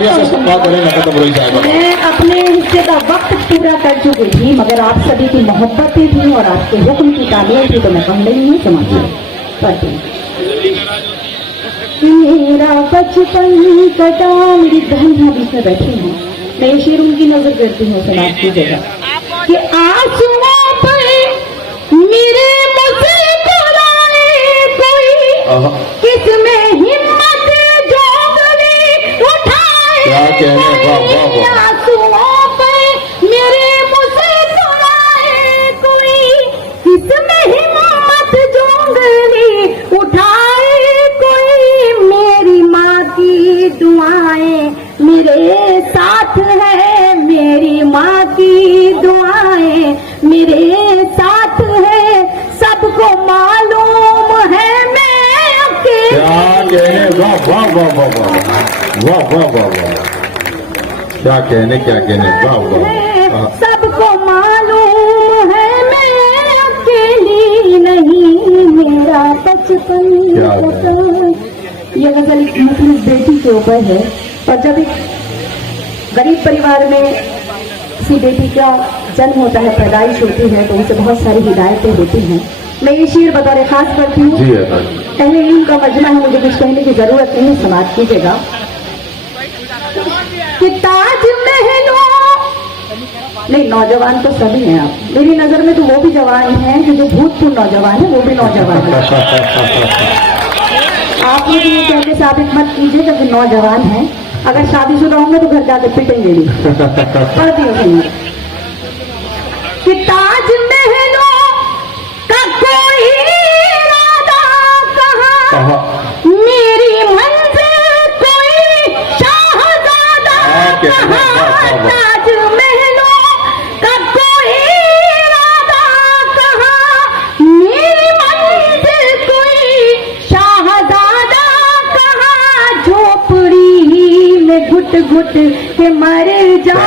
मैं अपने हिस्से का वक्त पूरा कर चुकी थी, मगर आप सभी की मोहब्बतें थी और आपके हुक्म की ताबीयत थी, तो मैं कम नहीं हूँ। समाज पढ़ती मेरा बचपन कटा, मेरी बहन भाभी से बैठी हूँ, मैं ये शेर उनकी नजर करती हूँ। समाज की जगह कि आंसुओं पर मेरे मुस्कुराए कोई, किसमें हिम्मत जोगली उठाए, आंसुओं पर मेरे मुस्कुराए कोई, किसमें हिम्मत जोगली उठाए कोई, मेरी माँ की दुआएं मेरे साथ है, मेरी माँ की दुआएं मेरे साथ है, सबको मालूम है मैं अकेली। क्या कहने, वाह वाह वाह वाह वाह वाह वाह वाह वाह, क्या कहने, वाह वाह। सबको मालूम है मैं अकेली नहीं, मेरा बचपन ये गजल मुस्लिम बेटी के ऊपर है। और जब एक गरीब परिवार में किसी बेटी का जन्म होता है, पैदाइश होती है, तो उसे बहुत सारी हिदायतें होती हैं। मैं ये शेर बतौर खास करती हूँ। पहले इल्म का मजमा है, मुझे कुछ कहने की जरूरत नहीं, समाप्त कीजिएगा। कि ताज महलों नहीं, नौजवान तो सभी हैं आप, मेरी नजर में तो वो भी जवान हैं कि जो भूतपूर्व नौजवान है, वो भी नौजवान है। आप मुझे ये कहते साबित मत कीजिएगा कि नौजवान है, अगर शादीशुदा होंगे तो घर जाकर पिटेंगे नहीं। पढ़ती हूँ सुनिए कि ताज महलों का कोई इरादा कहाँ, मेरी मंजिल कोई शाहजादा कहाँ, ताज महलों का कोई इरादा कहाँ, मेरी मंजिल कोई शाहजादा कहाँ, झोपड़ी में घुट घुट के मर जा।